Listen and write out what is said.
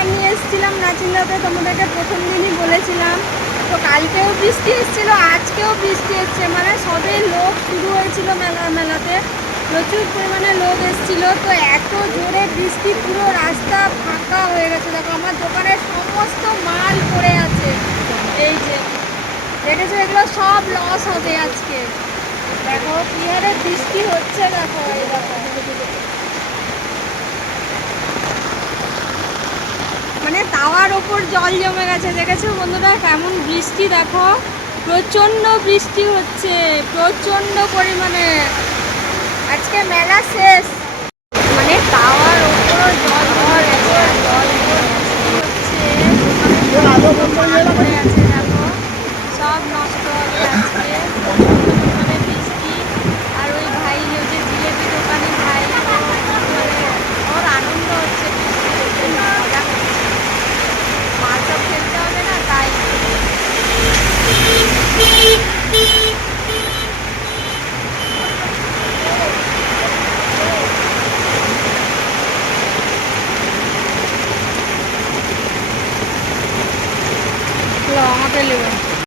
দোকান নিয়ে এসেছিলাম নাচিন্দাতে, তোমাদেরকে প্রথম দিনই বলেছিলাম। তো কালকেও বৃষ্টি এসেছিলো, আজকেও বৃষ্টি এসছে, মানে সবে লোক শুরু হয়েছিল মেলাতে, প্রচুর পরিমাণে লোক এসেছিলো। তো এত জোরে বৃষ্টি, পুরো রাস্তা ফাঁকা হয়ে গেছে। দেখো আমার দোকানের সমস্ত মাল পড়ে আছে, এই যে দেখেছো, এগুলো সব লস হবে আজকে। দেখো কি হারে বৃষ্টি হচ্ছে, দেখো এই দেখো, মানে তাওয়ার ওপর জল জমে গেছে। দেখেছো বন্ধুরা কেমন বৃষ্টি, দেখো প্রচণ্ড বৃষ্টি হচ্ছে, প্রচণ্ড পরিমাণে। আজকে মেলা শেষ।